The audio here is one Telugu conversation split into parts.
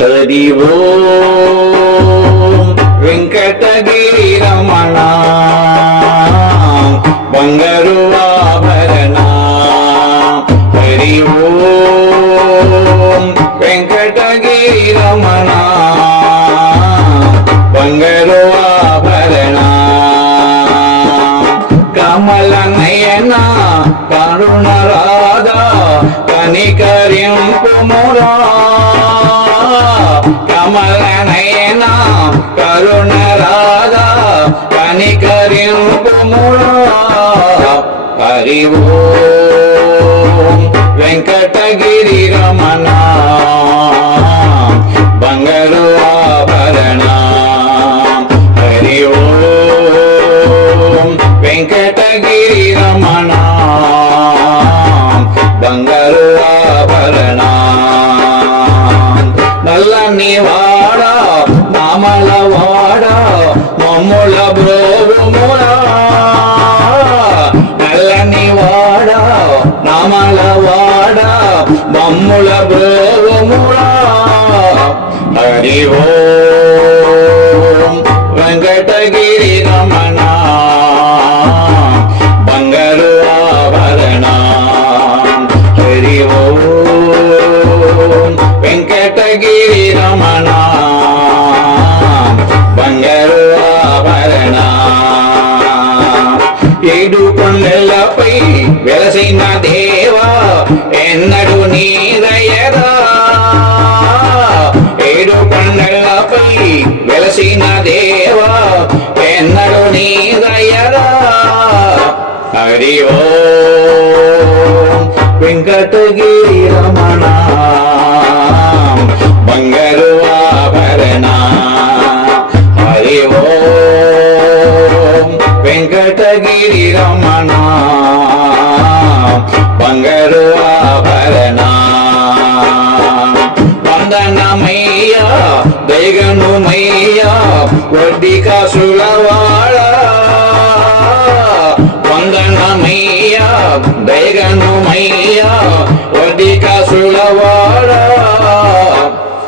హరి ఓం వెంకటగిరి రమణ బంగారు ఆభరణ. హరి ఓం వెంకటగిరి రమణ బంగారు ఆభరణ. కమల నయన కరుణ రాధా కనికరింపుమురా. కమల నయన కరుణ రాధా కనికరింపుమురా. హరి ఓం వెంకటగిరి రమణ బంగారు ఆభరణ. హరి ఓం వెంకటగిరి రమణ బంగారు ఆభరణ. నల్లని వాడ నామల వాడ మమ్ముల బ్రోగుమురా. నల్లని వాడ నామల వాడ మమ్ముల బ్రోగుమురా. హరి ఓం వెంకటగిరి రమణ బంగారు ఆభరణ. హరి ఓం వెంకటగిరి రమణ బంగారు ఆభరణ. ఏడు కొండలపై వెలసిన దేవా ఎన్నడు నీ దయరా. ఏడు కొండలపై వెలసిన దేవా ఎన్నడు నీ దయరా. హరి ఓం వెంకటగిరి రమణ బంగారు ఆభరణ. హరి ఓం వెంకటగిరి రమణ బంగారు ఆభరణ. వందనమయ్యా దయగనుమయ్యా వడ్డీ కాసులవాడ. వందనమయ్యా దయగనుమయ్యా వడ్డీ కాసులవాడ.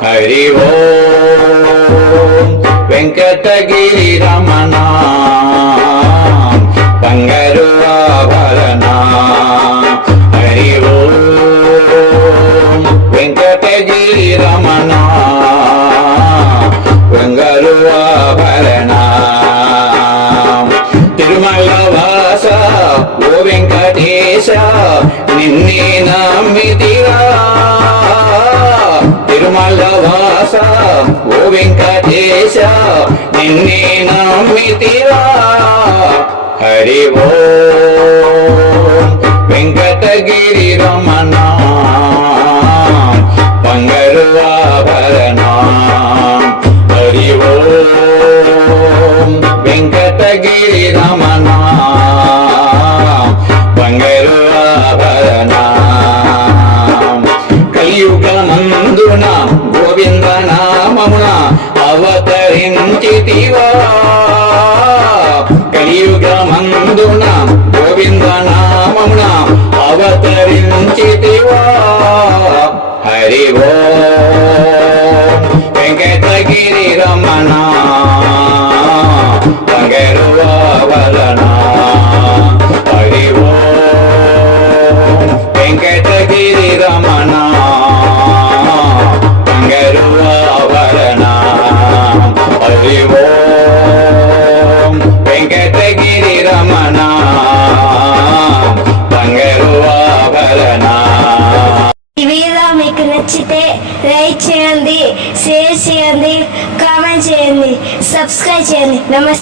హరి ఓం వెంకటగిరి రమణ బంగారు ఆభరణ. హరి ఓం వెంకటగిరి రమణ బంగారు ఆభరణ. తిరుమల వాస ఓ వెంకటేశ నిన్నే నమ్మితిరా. తిరుమల వాస ఓ వెంకటేశ నిన్నే నమ్మితిరా. హరి ఓం వెంకటగిరి రమణ బంగారు ఆభరణ. హరి ఓం వెంకటగిరి రమణ బంగారు ఆభరణ. కలియుగమందున గోవింద నామమున అవతరించితివా. కలియుగమందున గోవింద నామమున అవతరించితివా. హరి ఓం వెంకటగిరి రమణ బంగారు ఆభరణ. హరి ఓం వెంకటగిరి రమణ బంగారు ఆభరణ. హరి ఓం వెంకటగిరి రమణ బంగారు ఆభరణ. ఈ వీడియో మీకు నచ్చితే లైక్ చేయండి, షేర్ చేయండి, కామెంట్ చేయండి, సబ్స్క్రైబ్ చేయండి. నమస్తే.